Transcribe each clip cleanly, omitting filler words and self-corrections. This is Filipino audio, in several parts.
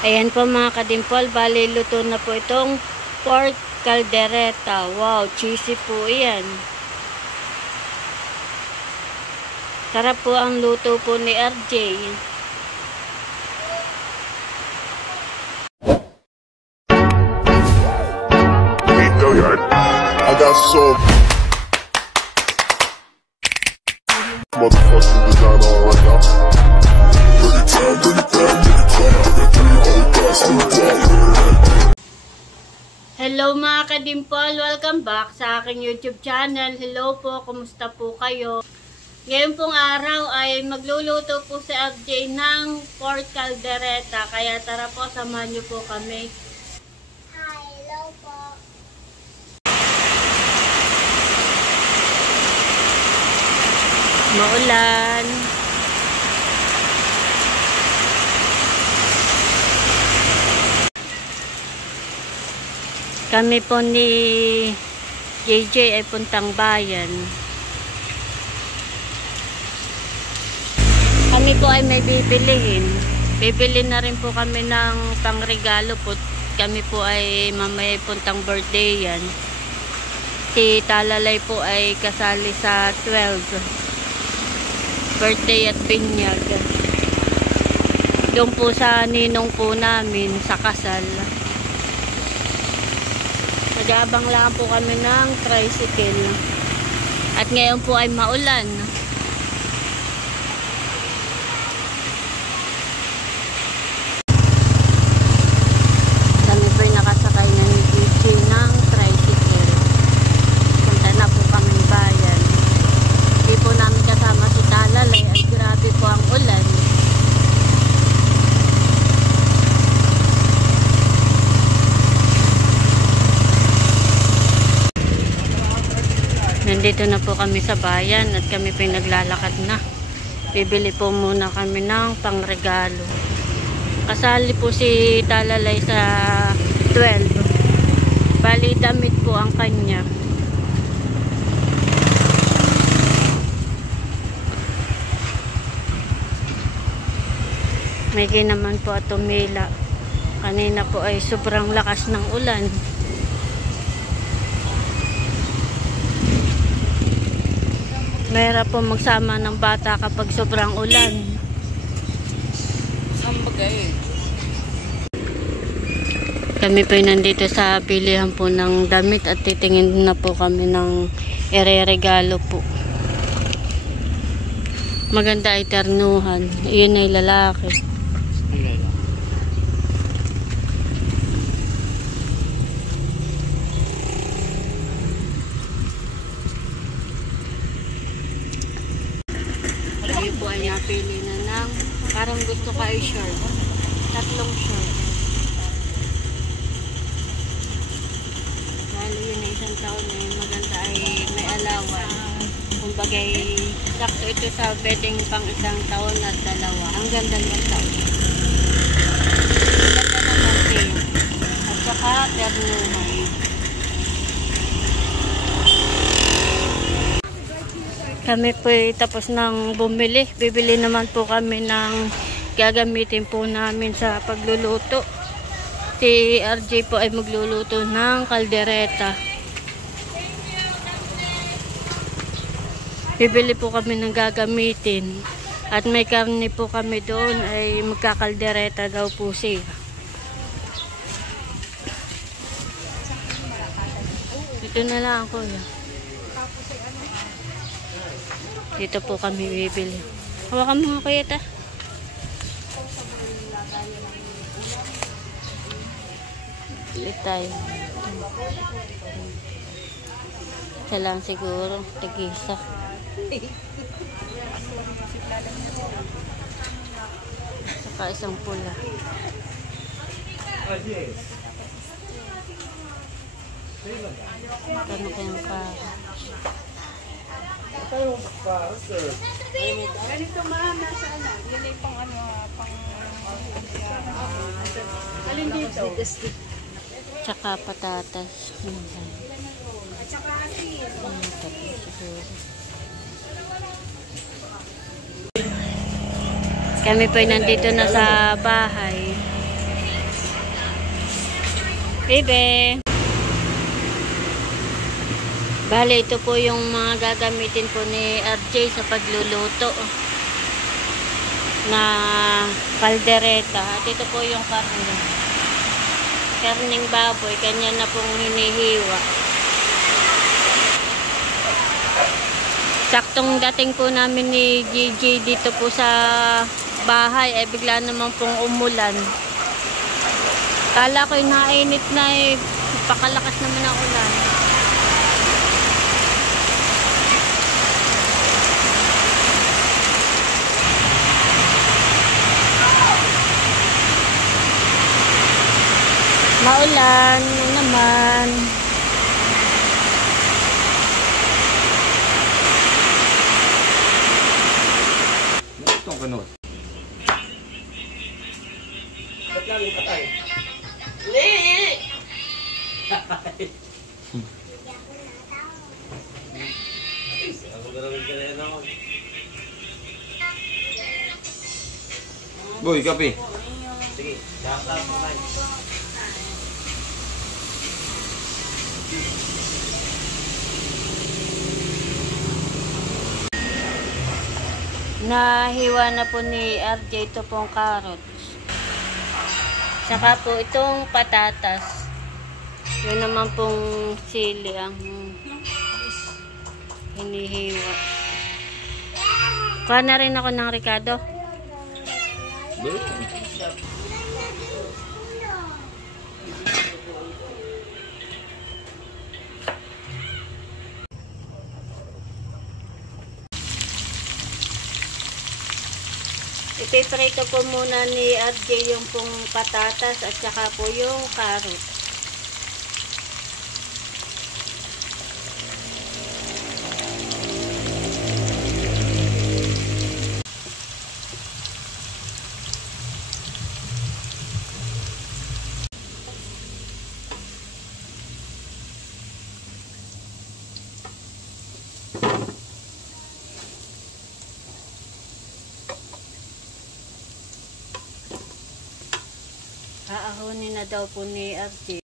Ayan po mga kadimpol, bali luto na po itong pork caldereta. Wow, cheesy po yan. Sarap po ang luto po ni RJ. I got some motherfucking design on right now. Hello mga kadimpol, welcome back sa aking YouTube channel. Hello po, kumusta po kayo? Ngayon pong araw ay magluluto po si RJ ng pork caldereta. Kaya tara po, samahan niyo po kami. Hi, hello po. Maulan. Kami po ni JJ ay puntang bayan. Kami po ay may bibilihin. Bibili na rin po kami ng pangregalo po. Kami po ay mamaya puntang birthday yan. Si Talalay po ay kasali sa 12. Birthday at binyag. Doon po sa ninong po namin sa kasal. Nag-aabang lang po kami ng tricycle. At ngayon po ay maulan. Kami po ay nakasakay na ni DJ ng tricycle. Punta na po kami bayan. Hindi po namin kasama si Talalay. Ay grabe po ang ulan. Nandito na po kami sa bayan at kami po naglalakad na. Bibili po muna kami ng pangregalo. Kasali po si Talalay sa 12. Bali damit po ang kanya. May ginaman po at tumila. Kanina po ay sobrang lakas ng ulan. Mahirap po magsama ng bata kapag sobrang ulan. Kami po nandito sa pilihan po ng damit at titingin na po kami ng ire-regalo po. Maganda ay ternuhan. Iyon ay lalaki. Po ay napili na ng parang gusto ka ay shirt. 3 shirt. Lalo yun ay isang taon na maganda ay may alawan. Kumbaga ay sakto ito sa bedding pang 1 taon at 2. Ang ganda ng taon. Ang ganda ng martin. At saka ternuhan. Kami po ay tapos ng bumili. Bibili naman po kami ng gagamitin po namin sa pagluluto. Si RJ po ay magluluto ng caldereta. Bibili po kami ng gagamitin. At may karne po kami doon ay magkakaldereta daw po siya. Ito na lang ako yan. Dito po kami bibili. Hawakan mo nga kuya ta. Bili tayo. Isa lang siguro. Tag-isa. Saka isang pula. Kano kayong para? Ganito ma'am, nasa ano? Yun ay pang ano, pang... Alin dito? Tsaka patatas. At saka asin. Kami po nandito na sa bahay. Bebe. Bale, ito po yung mga gagamitin po ni RJ sa pagluluto na kaldereta. At ito po yung karne. Karning baboy, kanya na pong hinihiwa. Saktong dating po namin ni Gigi dito po sa bahay, ay bigla naman pong umulan. Kala ko'y nainit na pakalakas naman ang ulan. Maulan naman. Itong ganun. Ba't lang yung patay? Boy, kape. Sige, dakap mo na. Nahiwa na po ni RJ ito pong carrots. Saka po itong patatas. Yun naman pong sili ang hinihiwa. Kuha na rin ako ng Ricardo. Ipiprito po muna ni RJ yung pong patatas at saka po yung carrot. Aahonin na daw po ni RJ.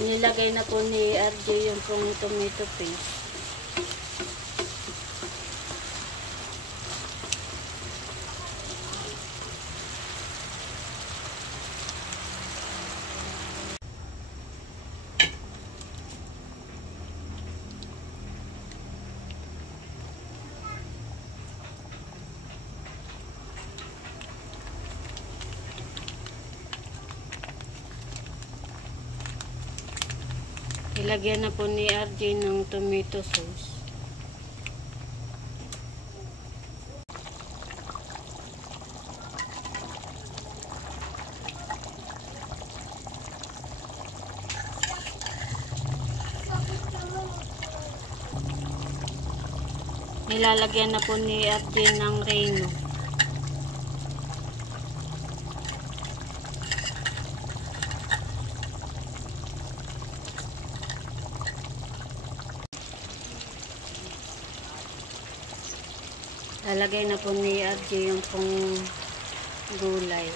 Nilagay na po ni RJ yung pong tomato paste. Ilagyan na po ni RJ ng tomato sauce. Nilalagyan na po ni RJ ng Reno. Lalagay na po ni RJ yung pong gulay.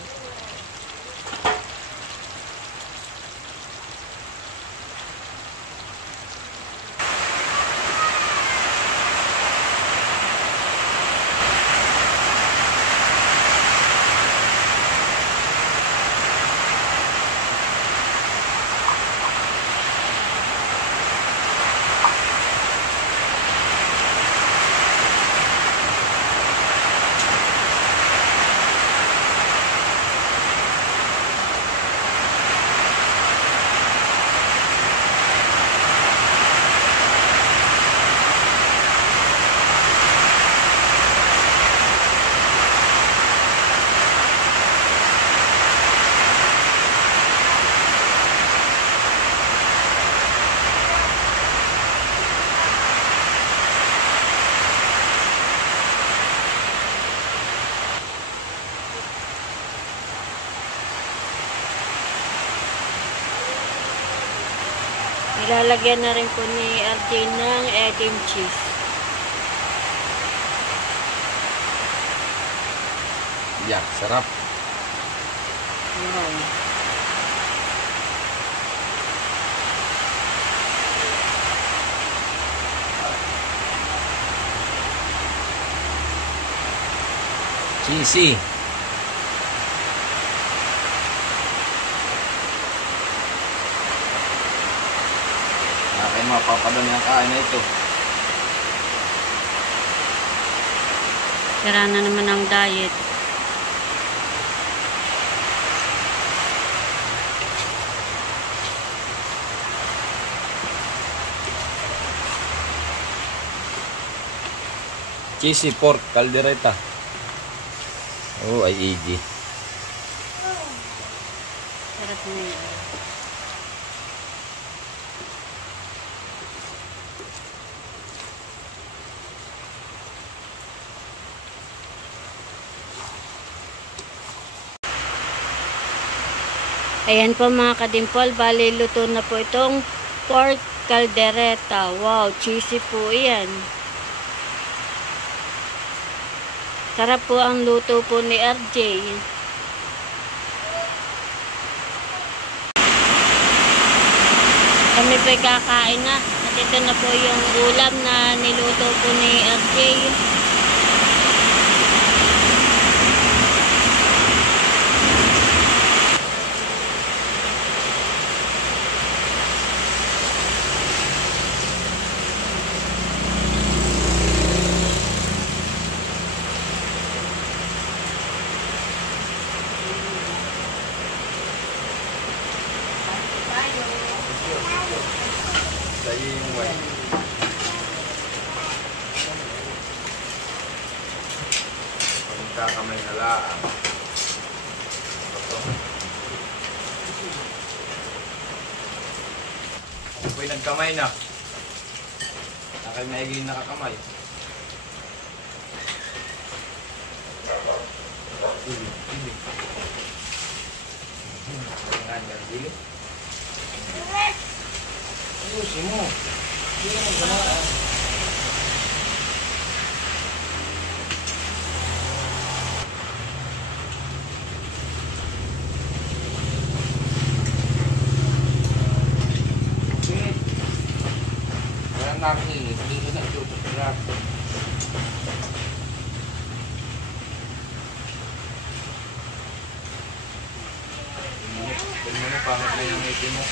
Ilalagyan na rin po ni RJ ng egg cheese. Yan, sarap. Wow. Cheesy. Ay, mapapadami ang kain na ito. Tira na naman ang diet. Cheesy pork caldereta. Oh, ay igi. Sarap na yun. Ayan po mga kadimpol, bali luto na po itong pork caldereta. Wow, cheesy po yan. Sarap po ang luto po ni RJ. Kami po'y kakain na. At ito na po yung ulam na niluto po ni RJ. Pagkakamay na laang. Ako'y nagkamay na. Nakay maiging nakakamay. Ilig. Ganyan, dili. Ayusin mo. Hindi naman gamaan. Namin ini, dito na ito. Tingnan mo, pangit na yung ngiti mo.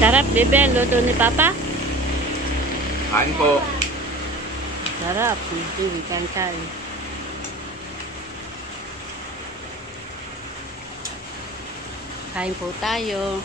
Sarap, bebe. Luto ni Papa. Kain po. Sarap. Hindi, kain. Kain po tayo.